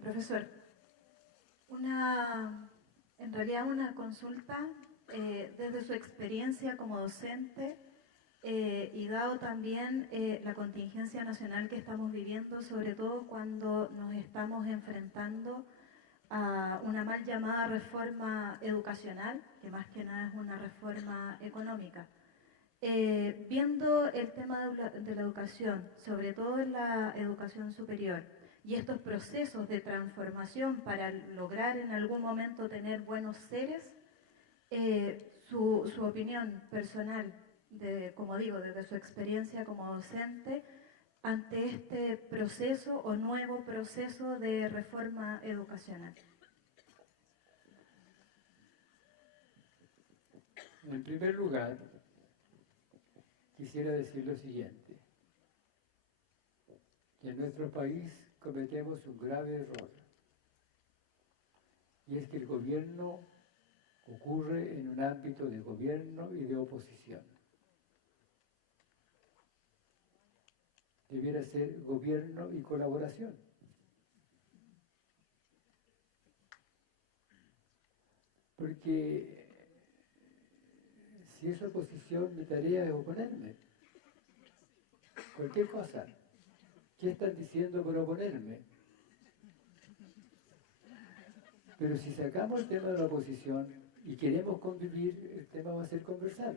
Profesor, en realidad una consulta desde su experiencia como docente y dado también la contingencia nacional que estamos viviendo, sobre todo cuando nos estamos enfrentando a una mal llamada reforma educacional, que más que nada es una reforma económica. Viendo el tema de la educación, sobre todo en la educación superior, y estos procesos de transformación para lograr en algún momento tener buenos seres, su opinión personal, como digo, desde su experiencia como docente, ante este proceso o nuevo proceso de reforma educacional. En primer lugar, quisiera decir lo siguiente, que en nuestro país cometemos un grave error, y es que el gobierno ocurre en un ámbito de gobierno y de oposición. Debiera ser gobierno y colaboración. Porque si es oposición, mi tarea es oponerme. Cualquier cosa. ¿Qué están diciendo por oponerme? Pero si sacamos el tema de la oposición y queremos convivir, el tema va a ser conversar.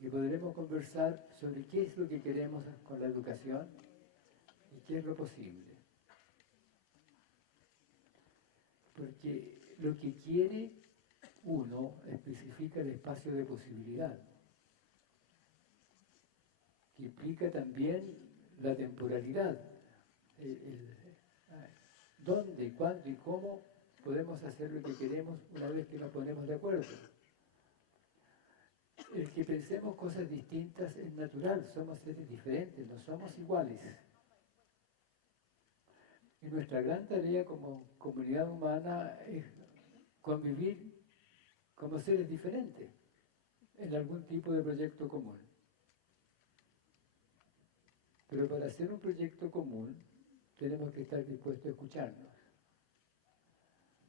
Y podremos conversar sobre qué es lo que queremos con la educación y qué es lo posible. Porque lo que quiere uno especifica el espacio de posibilidad, que implica también la temporalidad, dónde, cuándo y cómo podemos hacer lo que queremos una vez que nos ponemos de acuerdo. El que pensemos cosas distintas es natural, somos seres diferentes, no somos iguales. Y nuestra gran tarea como comunidad humana es convivir como seres diferentes en algún tipo de proyecto común. Pero para hacer un proyecto común tenemos que estar dispuestos a escucharnos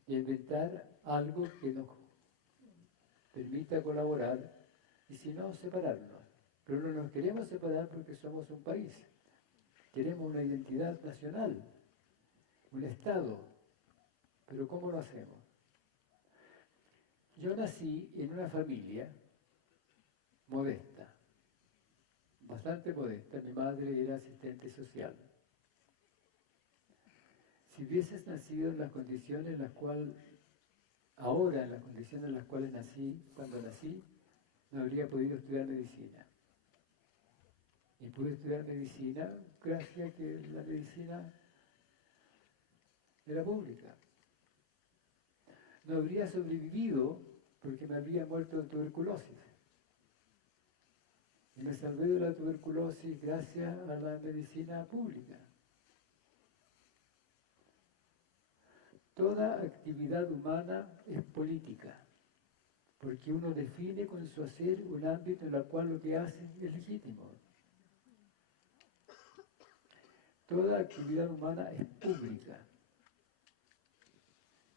y a inventar algo que nos permita colaborar y si no, separarnos. Pero no nos queremos separar porque somos un país. Queremos una identidad nacional, un Estado. Pero ¿cómo lo hacemos? Yo nací en una familia modesta, bastante modesta. Mi madre era asistente social. Si hubieses nacido en las condiciones en las cuales, ahora en las condiciones en las cuales nací, cuando nací, no habría podido estudiar medicina. Y pude estudiar medicina gracias a que la medicina era pública. No habría sobrevivido porque me habría muerto de tuberculosis. Y me salvé de la tuberculosis gracias a la medicina pública. Toda actividad humana es política, porque uno define con su hacer un ámbito en el cual lo que hace es legítimo. Toda actividad humana es pública,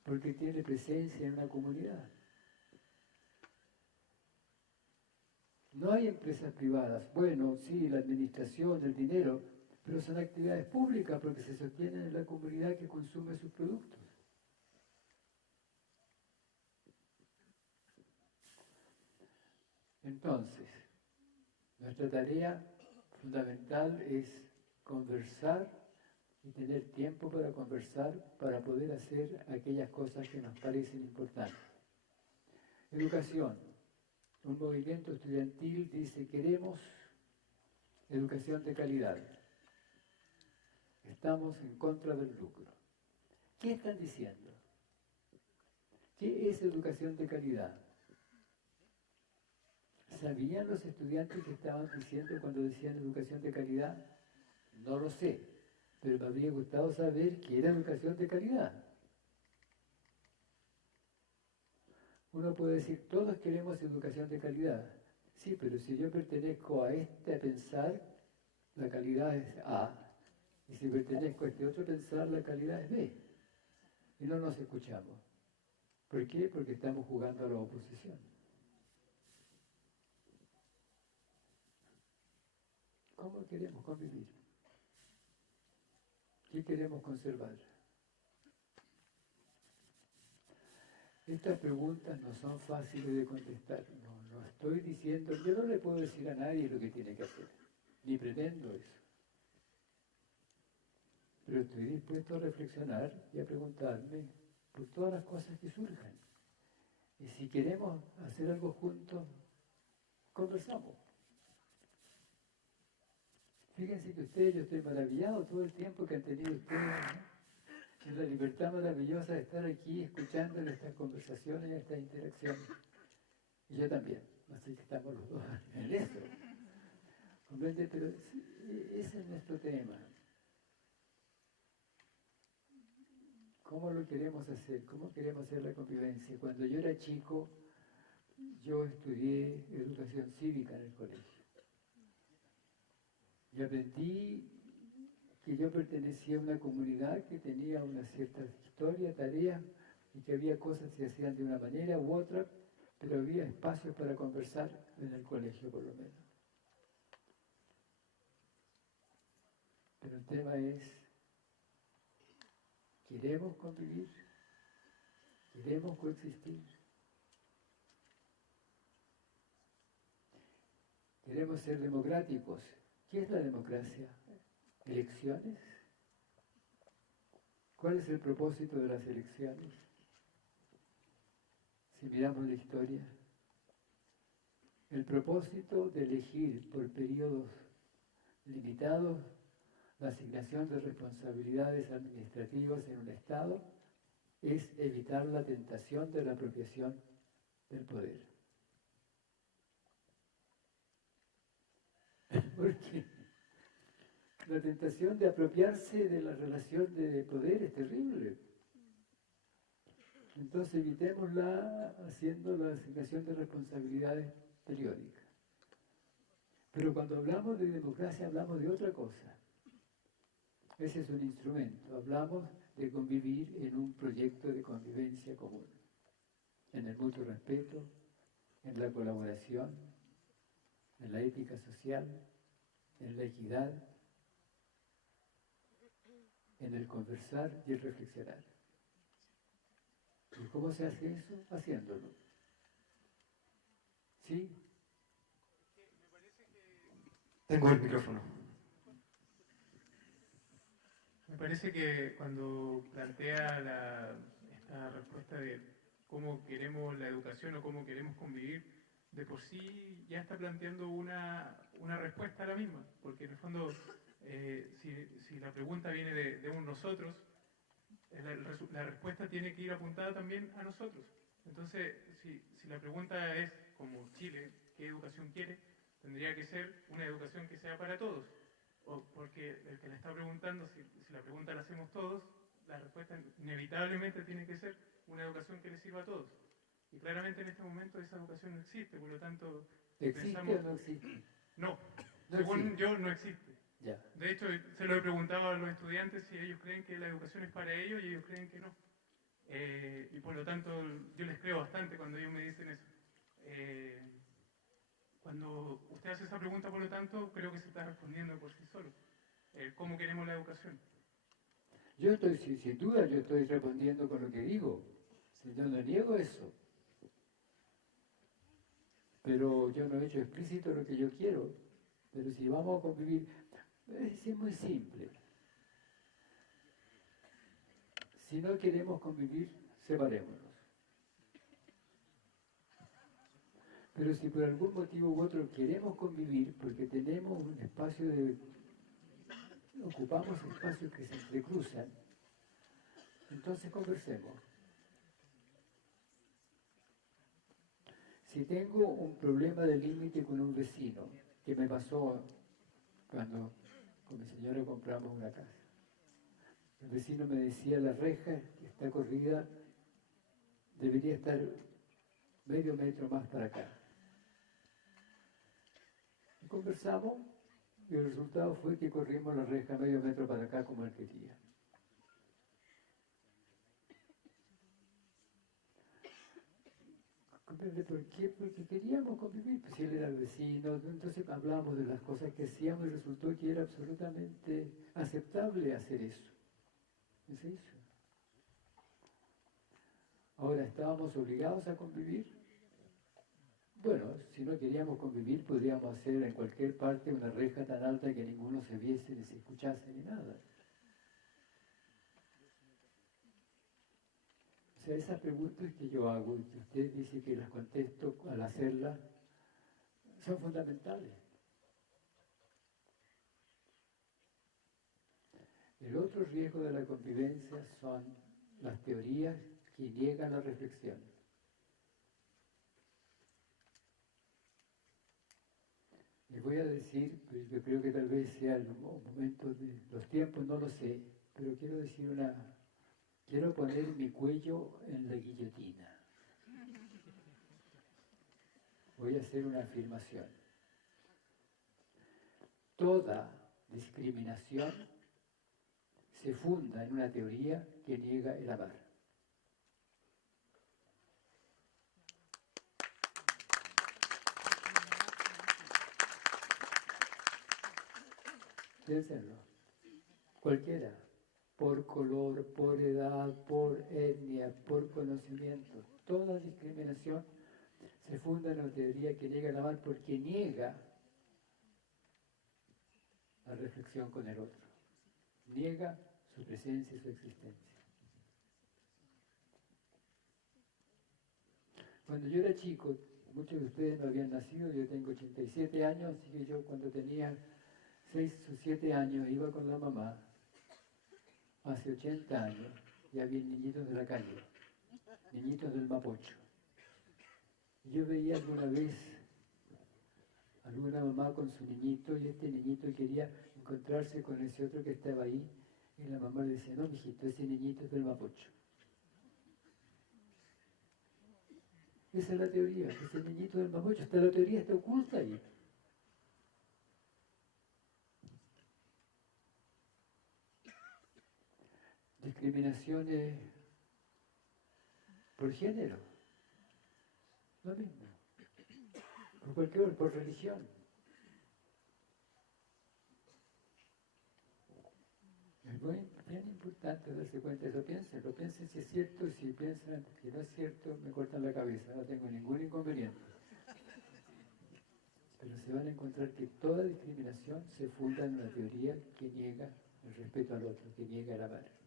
porque tiene presencia en una comunidad. No hay empresas privadas. Bueno, sí, la administración, el dinero, pero son actividades públicas porque se sostienen en la comunidad que consume sus productos. Entonces, nuestra tarea fundamental es conversar y tener tiempo para conversar para poder hacer aquellas cosas que nos parecen importantes. Educación. Un movimiento estudiantil dice, queremos educación de calidad. Estamos en contra del lucro. ¿Qué están diciendo? ¿Qué es educación de calidad? ¿Sabían los estudiantes que estaban diciendo cuando decían educación de calidad? No lo sé, pero me habría gustado saber qué era educación de calidad. Uno puede decir, todos queremos educación de calidad. Sí, pero si yo pertenezco a este pensar, la calidad es A, Y si pertenezco a este otro pensar, la calidad es B. Y no nos escuchamos. ¿Por qué? Porque estamos jugando a la oposición. ¿Cómo queremos convivir? ¿Qué queremos conservar? Estas preguntas no son fáciles de contestar. No estoy diciendo, yo no le puedo decir a nadie lo que tiene que hacer, ni pretendo eso. Pero estoy dispuesto a reflexionar y a preguntarme por todas las cosas que surjan. Y si queremos hacer algo juntos, conversamos. Fíjense que ustedes, yo estoy maravillado todo el tiempo que han tenido ustedes, ¿no? En la libertad maravillosa de estar aquí escuchando estas conversaciones y estas interacciones. Y yo también, así que estamos los dos en eso. ¿Comprende? Pero ese es nuestro tema. ¿Cómo lo queremos hacer? ¿Cómo queremos hacer la convivencia? Cuando yo era chico, yo estudié educación cívica en el colegio. Y aprendí que yo pertenecía a una comunidad que tenía una cierta historia, tarea, y que había cosas que se hacían de una manera u otra, pero había espacios para conversar en el colegio por lo menos. Pero el tema es, ¿queremos convivir? ¿Queremos coexistir? ¿Queremos ser democráticos? ¿Qué es la democracia? ¿Elecciones? ¿Cuál es el propósito de las elecciones? Si miramos la historia, el propósito de elegir por periodos limitados la asignación de responsabilidades administrativas en un Estado es evitar la tentación de la apropiación del poder. Porque la tentación de apropiarse de la relación de poder es terrible. Entonces evitémosla haciendo la asignación de responsabilidades periódicas. Pero cuando hablamos de democracia hablamos de otra cosa. Ese es un instrumento. Hablamos de convivir en un proyecto de convivencia común. En el mutuo respeto, en la colaboración, en la ética social, en la equidad, en el conversar y el reflexionar. ¿Y cómo se hace eso? Haciéndolo. ¿Sí? Tengo el micrófono. Me parece que cuando plantea esta respuesta de cómo queremos la educación o cómo queremos convivir, de por sí ya está planteando una respuesta a la misma, porque en el fondo, si la pregunta viene de un nosotros, la respuesta tiene que ir apuntada también a nosotros. Entonces, si la pregunta es, como Chile, ¿qué educación quiere?, tendría que ser una educación que sea para todos. Porque el que le está preguntando, si la pregunta la hacemos todos, la respuesta inevitablemente tiene que ser una educación que le sirva a todos. Y claramente en este momento esa educación no existe, por lo tanto... ¿Existe o no existe? No, No según existe. yo no existe. Ya. De hecho, se lo he preguntado a los estudiantes si ellos creen que la educación es para ellos y ellos creen que no. Y por lo tanto, yo les creo bastante cuando ellos me dicen eso. Cuando usted hace esa pregunta, por lo tanto, creo que se está respondiendo por sí solo. ¿Cómo queremos la educación? Yo estoy, sin duda, yo estoy respondiendo con lo que digo. Si yo no niego eso. Pero yo no he hecho explícito lo que yo quiero. Pero si vamos a convivir, es muy simple. Si no queremos convivir, separémonos. Pero si por algún motivo u otro queremos convivir, porque tenemos un espacio ocupamos espacios que se entrecruzan, entonces conversemos. Si tengo un problema de límite con un vecino, que me pasó cuando con mi señora compramos una casa. El vecino me decía, la reja está corrida, debería estar medio metro más para acá. Y conversamos y el resultado fue que corrimos la reja medio metro para acá como él quería. ¿Por qué? Porque queríamos convivir, pues si él era el vecino, entonces hablábamos de las cosas que hacíamos y resultó que era absolutamente aceptable hacer eso. Y se hizo. Ahora, ¿estábamos obligados a convivir? Bueno, si no queríamos convivir, podríamos hacer en cualquier parte una reja tan alta que ninguno se viese, ni se escuchase, ni nada. O sea, esas preguntas que yo hago y que usted dice que las contesto al hacerlas, son fundamentales. El otro riesgo de la convivencia son las teorías que niegan la reflexión. Les voy a decir, pues yo creo que tal vez sea el momento de los tiempos, no lo sé, pero quiero poner mi cuello en la guillotina. Voy a hacer una afirmación. Toda discriminación se funda en una teoría que niega el amar. Piénsenlo. Cualquiera, por color, por edad, por etnia, por conocimiento, toda discriminación se funda en una teoría que niega el amar porque niega la reflexión con el otro, niega su presencia y su existencia. Cuando yo era chico, muchos de ustedes no habían nacido, yo tengo 87 años, así que yo cuando tenía 6 o 7 años iba con la mamá, hace 80 años, y había niñitos de la calle, niñitos del Mapocho. Yo veía alguna vez alguna mamá con su niñito y este niñito quería encontrarse con ese otro que estaba ahí y la mamá le decía, no, mijito, ese niñito es del Mapocho. Esa es la teoría, es el niñito del Mapocho, la teoría está oculta ahí. Discriminaciones por género, lo mismo, por religión. Es bien importante darse cuenta de eso, piensen si es cierto, y si piensan que no es cierto, me cortan la cabeza, no tengo ningún inconveniente. Pero se van a encontrar que toda discriminación se funda en una teoría que niega el respeto al otro, que niega el amar.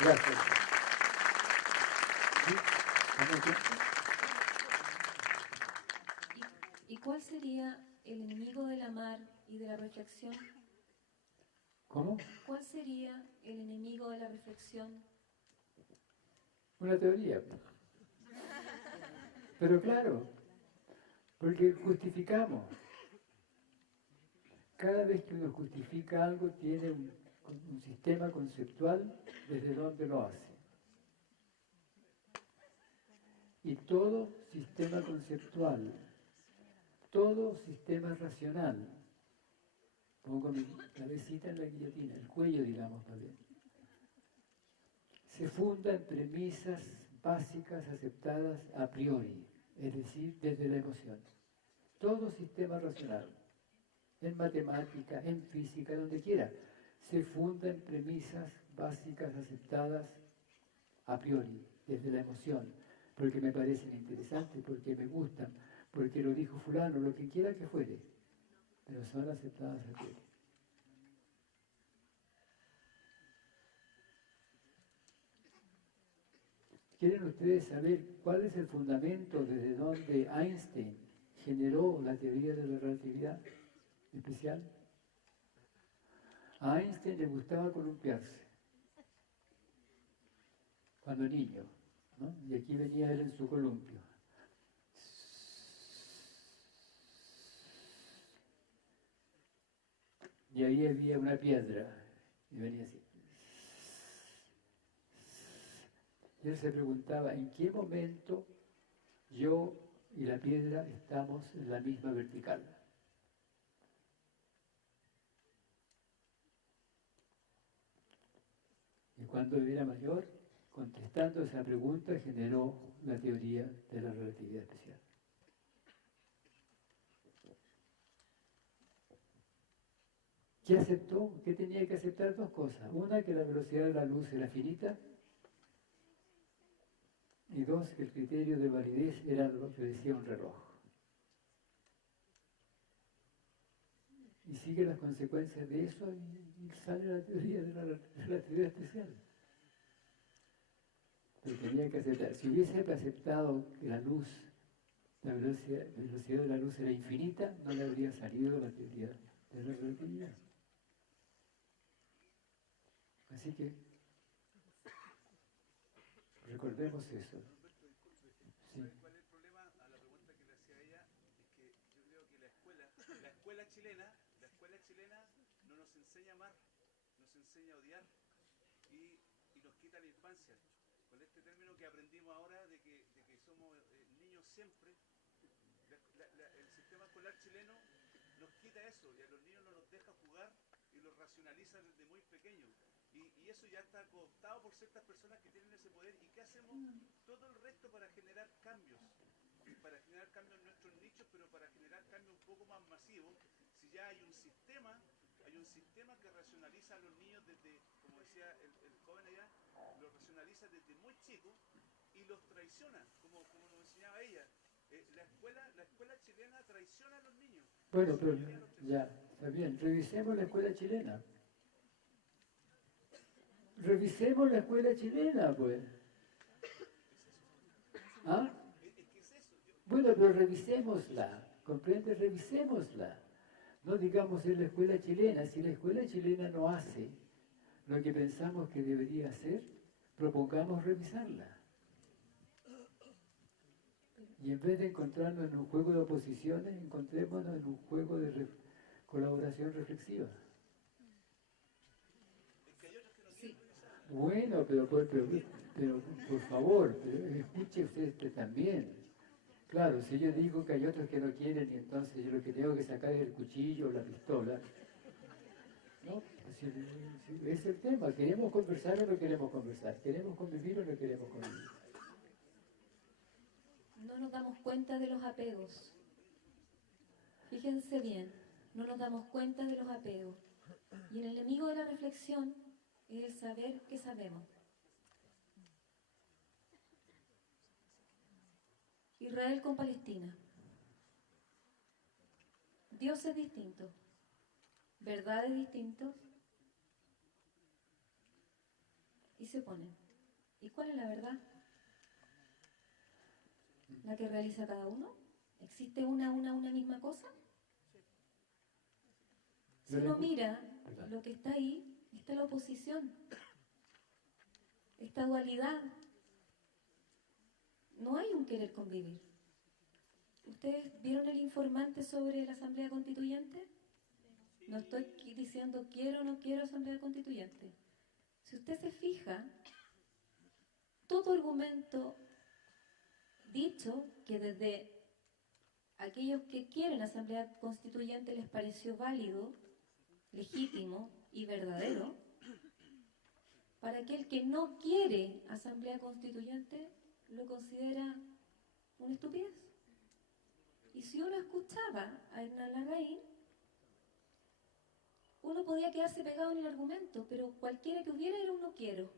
Gracias. ¿Sí? ¿Y cuál sería el enemigo del amar y de la reflexión? ¿Cómo? ¿Cuál sería el enemigo de la reflexión? Una teoría. Pero claro, porque justificamos. Cada vez que uno justifica algo tiene un sistema conceptual desde donde lo hace. Y todo sistema conceptual, todo sistema racional, pongo mi cabecita en la guillotina, el cuello digamos más bien, se funda en premisas básicas aceptadas a priori, es decir, desde la emoción. Todo sistema racional, en matemática, en física, donde quiera, se funda en premisas básicas aceptadas a priori, desde la emoción, porque me parecen interesantes, porque me gustan, porque lo dijo fulano, lo que quiera que fuere, pero son aceptadas a priori. ¿Quieren ustedes saber cuál es el fundamento desde donde Einstein generó la teoría de la relatividad especial? A Einstein le gustaba columpiarse cuando niño, ¿no? Y aquí venía él en su columpio. y ahí había una piedra, y venía así. Y él se preguntaba, ¿en qué momento yo y la piedra estamos en la misma vertical? Y cuando era mayor, contestando esa pregunta, generó la teoría de la relatividad especial. ¿Qué aceptó? ¿Qué tenía que aceptar? Dos cosas. Una, que la velocidad de la luz era finita. Y dos, que el criterio de validez era lo que decía un reloj. Y sigue las consecuencias de eso y sale la teoría de la relatividad especial. Pero tenía que aceptar. Si hubiese aceptado que la luz, la velocidad de la luz era infinita, no le habría salido la teoría de la relatividad. Así que recordemos eso. Sí. ¿Cuál es el problema? A la pregunta que le hacía a ella es que yo creo que la escuela chilena no nos enseña a amar, nos enseña a odiar y nos quita la infancia. Con este término que aprendimos ahora de que somos niños siempre, el sistema escolar chileno nos quita eso y a los niños no nos deja jugar y los racionaliza desde muy pequeños. Y eso ya está cooptado por ciertas personas que tienen ese poder. ¿Y qué hacemos todo el resto para generar cambios? Para generar cambios en nuestros nichos, pero para generar cambios un poco más masivos. Si ya hay un sistema que racionaliza a los niños desde, como decía el joven allá, los racionaliza desde muy chicos y los traiciona, como nos enseñaba ella. La escuela chilena traiciona a los niños. Bueno, pero ya, está bien. Revisemos la escuela chilena. Revisemos la escuela chilena, pues. ¿Ah? Bueno, pero revisémosla. ¿Comprende? Revisémosla. No digamos en la escuela chilena. Si la escuela chilena no hace lo que pensamos que debería hacer, propongamos revisarla. Y en vez de encontrarnos en un juego de oposiciones, encontrémonos en un juego de colaboración reflexiva. Bueno, pero por favor, escuche usted también. Claro, si yo digo que hay otros que no quieren, y entonces yo lo que tengo que sacar es el cuchillo o la pistola. ¿No? Es el tema. ¿Queremos conversar o no queremos conversar? ¿Queremos convivir o no queremos convivir? No nos damos cuenta de los apegos. Fíjense bien, no nos damos cuenta de los apegos. Y el enemigo de la reflexión es el saber que sabemos. Israel con Palestina. Dioses distintos, verdades distintos, y se oponen. ¿Y cuál es la verdad? ¿La que realiza cada uno? ¿Existe una misma cosa? Si uno mira lo que está ahí, está la oposición, esta dualidad. No hay un querer convivir. ¿Ustedes vieron el informante sobre la Asamblea Constituyente? No estoy diciendo quiero o no quiero Asamblea Constituyente. Si usted se fija, todo argumento dicho que desde aquellos que quieren Asamblea Constituyente les pareció válido, legítimo y verdadero, para aquel que no quiere Asamblea Constituyente lo considera una estupidez. Y si uno escuchaba a Hernán Larraín, uno podía quedarse pegado en el argumento, pero cualquiera que hubiera era un no quiero.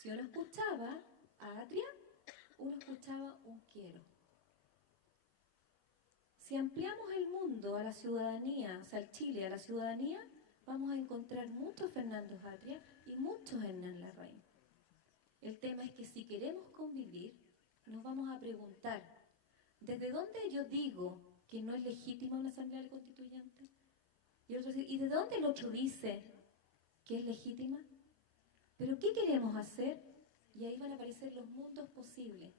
Si uno escuchaba a Atria, uno escuchaba un quiero. Si ampliamos el mundo a la ciudadanía, o sea, al Chile a la ciudadanía, vamos a encontrar muchos Fernando Atria y muchos Hernán Larraín. El tema es que si queremos convivir, nos vamos a preguntar, ¿desde dónde yo digo que no es legítima una asamblea constituyente? ¿Y de dónde el otro dice que es legítima? ¿Pero qué queremos hacer? Y ahí van a aparecer los mundos posibles.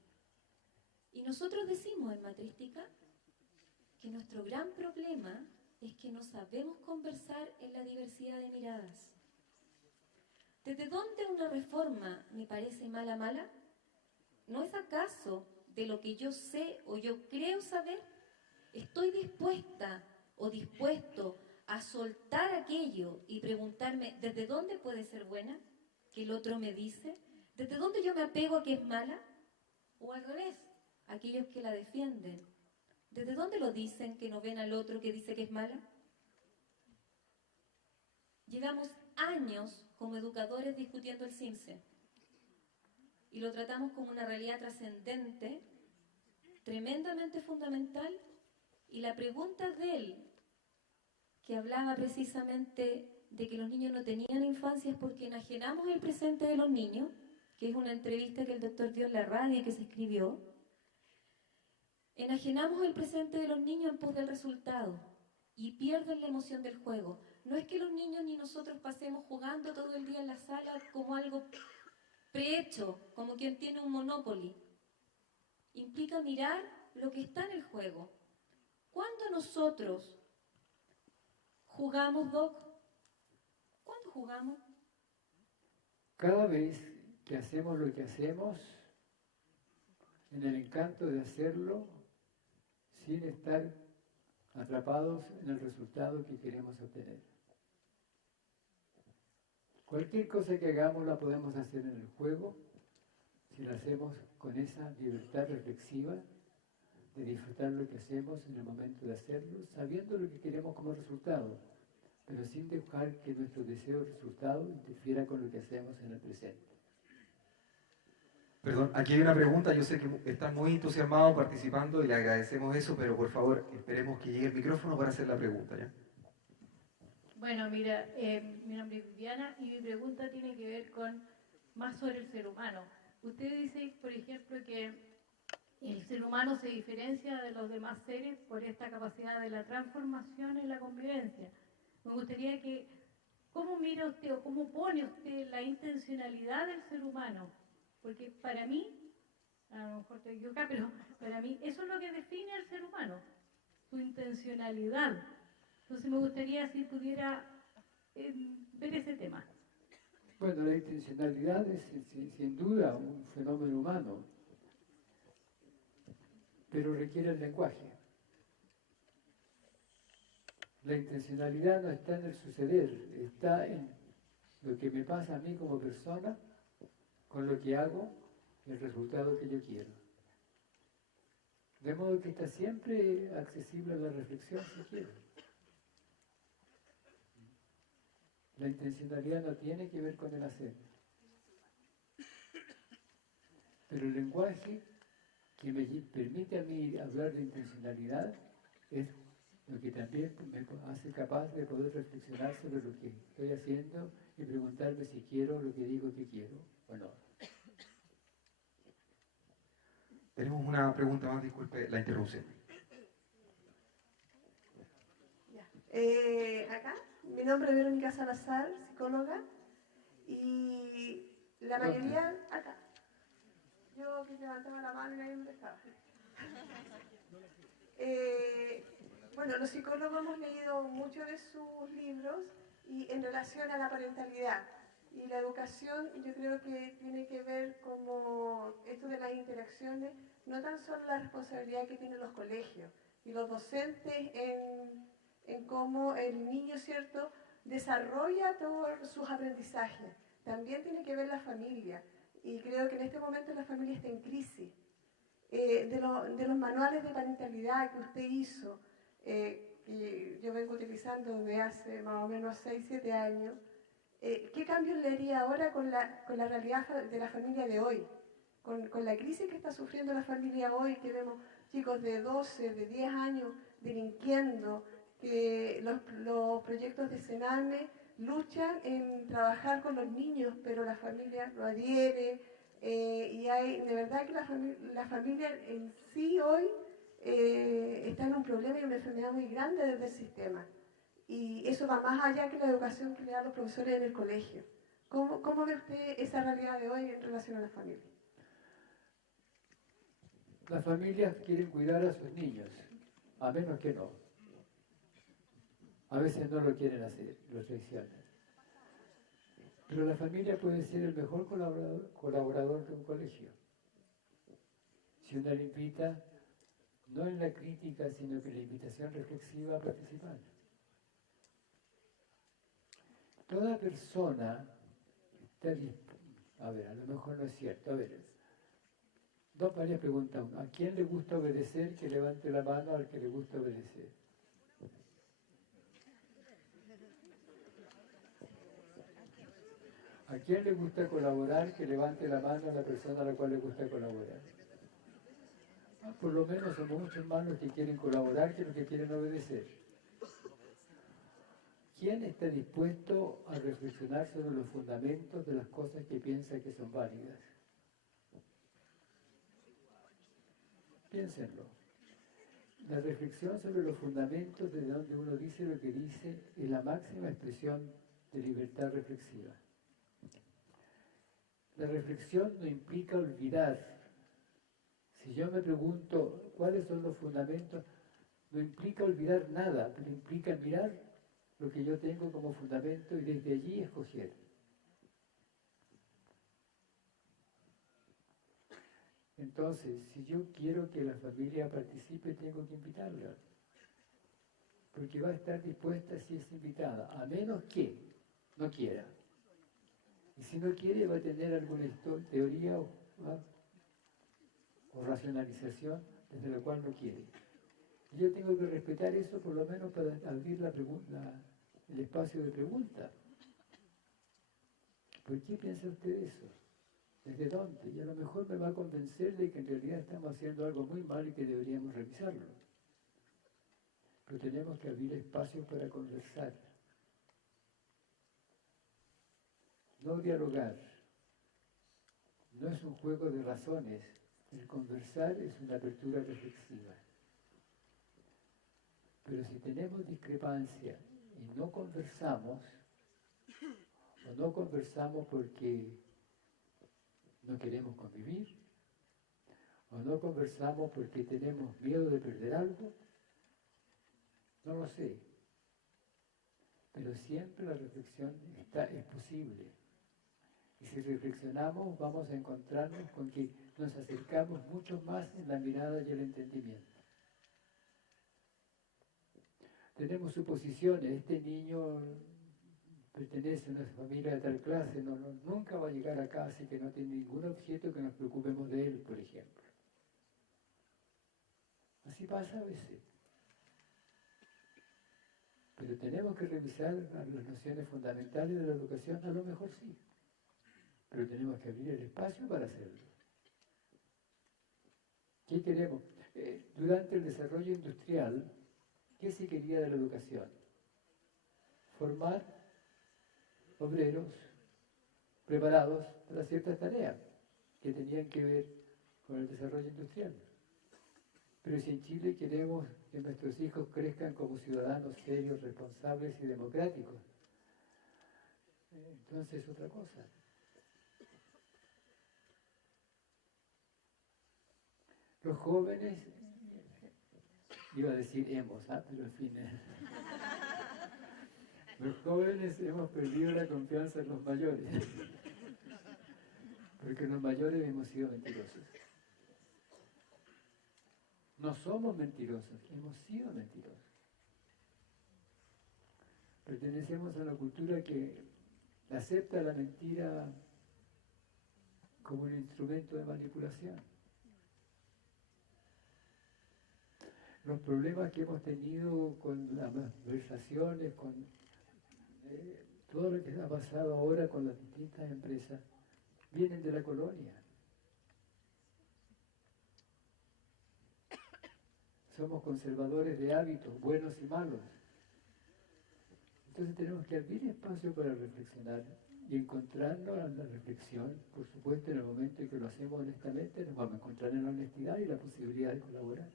Y nosotros decimos en Matrística que nuestro gran problema es que no sabemos conversar en la diversidad de miradas. ¿Desde dónde una reforma me parece mala? ¿No es acaso de lo que yo sé o yo creo saber? ¿Estoy dispuesta o dispuesto a soltar aquello y preguntarme desde dónde puede ser buena, que el otro me dice? ¿Desde dónde yo me apego a que es mala? O al revés, aquellos que la defienden, ¿desde dónde lo dicen que no ven al otro que dice que es mala? Llevamos años como educadores discutiendo el CIMSE y lo tratamos como una realidad trascendente, tremendamente fundamental, y la pregunta de él, que hablaba precisamente de que los niños no tenían infancia es porque enajenamos el presente de los niños, que es una entrevista que el doctor dio en la radio y que se escribió. Enajenamos el presente de los niños en pos del resultado y pierden la emoción del juego. No es que los niños ni nosotros pasemos jugando todo el día en la sala como algo prehecho, como quien tiene un Monopoly. Implica mirar lo que está en el juego. ¿Cuándo nosotros jugamos, Doc? ¿Cuándo jugamos? Cada vez que hacemos lo que hacemos, en el encanto de hacerlo, sin estar atrapados en el resultado que queremos obtener. Cualquier cosa que hagamos la podemos hacer en el juego, si lo hacemos con esa libertad reflexiva de disfrutar lo que hacemos en el momento de hacerlo, sabiendo lo que queremos como resultado, pero sin dejar que nuestro deseo de resultado interfiera con lo que hacemos en el presente. Perdón, aquí hay una pregunta, yo sé que están muy entusiasmados participando y le agradecemos eso, pero por favor esperemos que llegue el micrófono para hacer la pregunta, ¿ya? Bueno, mira, mi nombre es Viviana y mi pregunta tiene que ver con más sobre el ser humano. Usted dice, por ejemplo, que el ser humano se diferencia de los demás seres por esta capacidad de la transformación en la convivencia. Me gustaría que, ¿cómo mira usted o cómo pone usted la intencionalidad del ser humano? Porque para mí, a lo mejor estoy equivocada, pero para mí eso es lo que define al ser humano, su intencionalidad. Entonces me gustaría si pudiera ver ese tema. Bueno, la intencionalidad es sin duda un fenómeno humano, pero requiere el lenguaje. La intencionalidad no está en el suceder, está en lo que me pasa a mí como persona, con lo que hago y el resultado que yo quiero. De modo que está siempre accesible a la reflexión si quiero. La intencionalidad no tiene que ver con el hacer. Pero el lenguaje que me permite a mí hablar de intencionalidad es lo que también me hace capaz de poder reflexionar sobre lo que estoy haciendo y preguntarme si quiero lo que digo que quiero o no. Tenemos una pregunta más, disculpe la interrupción. Acá, mi nombre es Verónica Salazar, psicóloga, y la mayoría, acá, yo que levantaba la mano y nadie me dejaba. Bueno, los psicólogos hemos leído muchos de sus libros y en relación a la parentalidad. Y la educación yo creo que tiene que ver como esto de las interacciones, no tan solo la responsabilidad que tienen los colegios y los docentes en cómo el niño, ¿cierto?, desarrolla todos sus aprendizajes. También tiene que ver la familia. Y creo que en este momento la familia está en crisis. De los manuales de parentalidad que usted hizo, que yo vengo utilizando desde hace más o menos 6, 7 años, ¿qué cambios le haría ahora con la realidad de la familia de hoy? Con la crisis que está sufriendo la familia hoy, que vemos chicos de 12, de 10 años delinquiendo, que los proyectos de Sename luchan en trabajar con los niños, pero la familia lo adhiere, y hay, de verdad que la familia en sí hoy está en un problema y una enfermedad muy grande desde el sistema. Y eso va más allá que la educación que le dan los profesores en el colegio. ¿Cómo ve usted esa realidad de hoy en relación a la familia? Las familias quieren cuidar a sus niños, a menos que no. A veces no lo quieren hacer, lo traicionan. Pero la familia puede ser el mejor colaborador de un colegio. Si uno le invita, no en la crítica, sino que en la invitación reflexiva a participar. Toda persona está dispuesta, a ver, a lo mejor no es cierto, a ver, varias preguntas. ¿A quién le gusta obedecer? Que levante la mano al que le gusta obedecer. ¿A quién le gusta colaborar? Que levante la mano a la persona a la cual le gusta colaborar. Por lo menos somos muchos más los que quieren colaborar que los que quieren obedecer. ¿Quién está dispuesto a reflexionar sobre los fundamentos de las cosas que piensa que son válidas? Piénsenlo. La reflexión sobre los fundamentos de donde uno dice lo que dice es la máxima expresión de libertad reflexiva. La reflexión no implica olvidar. Si yo me pregunto cuáles son los fundamentos, no implica olvidar nada, pero implica mirar lo que yo tengo como fundamento y desde allí escoger. Entonces, si yo quiero que la familia participe, tengo que invitarla, porque va a estar dispuesta si es invitada, a menos que no quiera. Y si no quiere, va a tener alguna teoría o racionalización desde la cual no quiere. Y yo tengo que respetar eso por lo menos para abrir el espacio de pregunta. ¿Por qué piensa usted eso? ¿Desde dónde? Y a lo mejor me va a convencer de que en realidad estamos haciendo algo muy mal y que deberíamos revisarlo. Pero tenemos que abrir espacios para conversar. No dialogar. No es un juego de razones. El conversar es una apertura reflexiva. Pero si tenemos discrepancia y no conversamos, o no conversamos porque no queremos convivir, o no conversamos porque tenemos miedo de perder algo, no lo sé. Pero siempre la reflexión es posible. Y si reflexionamos, vamos a encontrarnos con que nos acercamos mucho más en la mirada y el entendimiento. Tenemos suposiciones. Este niño pertenece a una familia de tal clase, nunca va a llegar acá, así que no tiene ningún objeto que nos preocupemos de él, por ejemplo. Así pasa a veces. Pero tenemos que revisar las nociones fundamentales de la educación, a lo mejor sí. Pero tenemos que abrir el espacio para hacerlo. ¿Qué queremos? Durante el desarrollo industrial, ¿qué se quería de la educación? Formar obreros preparados para ciertas tareas que tenían que ver con el desarrollo industrial. Pero si en Chile queremos que nuestros hijos crezcan como ciudadanos serios, responsables y democráticos, entonces es otra cosa. Los jóvenes, iba a decir pero en fin, los jóvenes hemos perdido la confianza en los mayores, porque los mayores hemos sido mentirosos. No somos mentirosos, hemos sido mentirosos. Pertenecemos a una cultura que acepta la mentira como un instrumento de manipulación. Los problemas que hemos tenido con las malversaciones, con todo lo que ha pasado ahora con las distintas empresas, vienen de la colonia. Somos conservadores de hábitos, buenos y malos. Entonces tenemos que abrir espacio para reflexionar y encontrarnos en la reflexión. Por supuesto, en el momento en que lo hacemos honestamente, nos vamos a encontrar en la honestidad y la posibilidad de colaborar.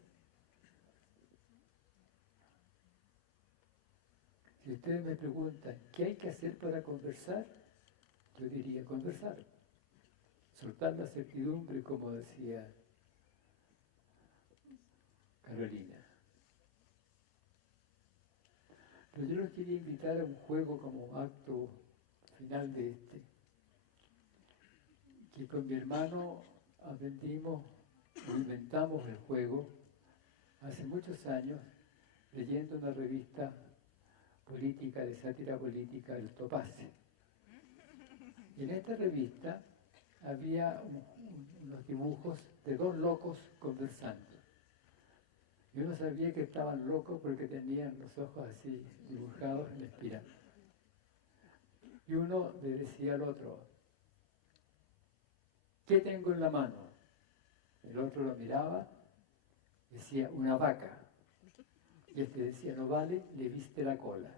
Si ustedes me preguntan, ¿qué hay que hacer para conversar? Yo diría conversar. Soltar la certidumbre, como decía Carolina. Pero yo los quería invitar a un juego como acto final de este, que con mi hermano aprendimos o inventamos el juego hace muchos años, leyendo una revista política, de sátira política, el Topace. Y en esta revista había unos dibujos de dos locos conversando. Y uno sabía que estaban locos porque tenían los ojos así dibujados en espiral. Y uno le decía al otro, ¿qué tengo en la mano? El otro lo miraba, decía, una vaca. Y este decía, no vale, le viste la cola.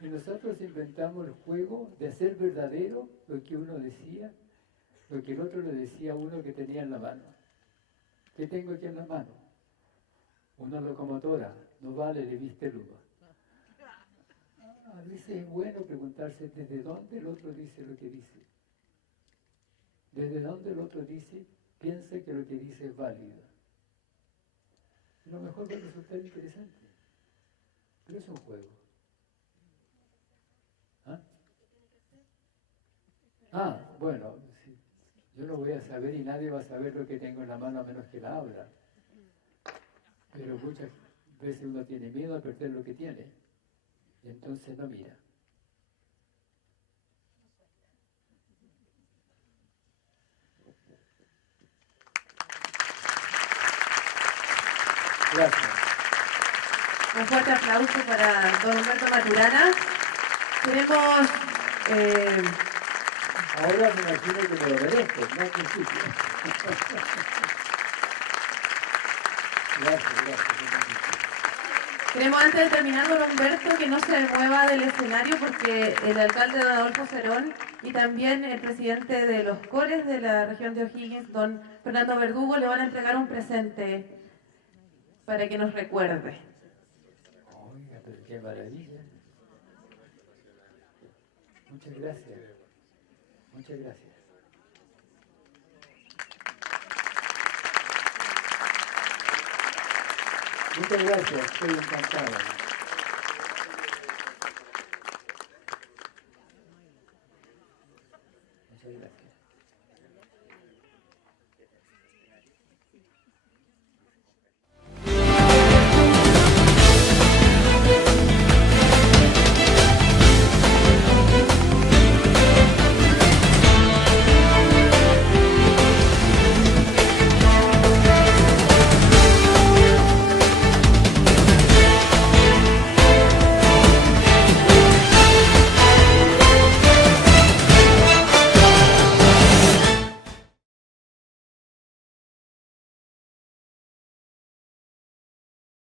Y nosotros inventamos el juego de hacer verdadero lo que uno decía, lo que el otro le decía a uno que tenía en la mano. ¿Qué tengo aquí en la mano? Una locomotora, no vale, le viste el uva. A veces es bueno preguntarse desde dónde el otro dice lo que dice. Desde dónde el otro dice, piensa que lo que dice es válido. A lo mejor va a resultar interesante, pero es un juego. Bueno, sí. Yo no voy a saber y nadie va a saber lo que tengo en la mano a menos que la abra. Pero muchas veces uno tiene miedo a perder lo que tiene y entonces no mira. Gracias. Un fuerte aplauso para don Humberto Maturana. Tenemos... Ahora me imagino que me lo merezco, no al principio. Gracias. Queremos antes de terminar, don Humberto, que no se mueva del escenario porque el alcalde don Adolfo Cerón y también el presidente de los CORES de la región de O'Higgins, don Fernando Verdugo, le van a entregar un presente para que nos recuerde. Oiga, pero qué maravilla. Muchas gracias. Muchas gracias. Muchas gracias, estoy encantado.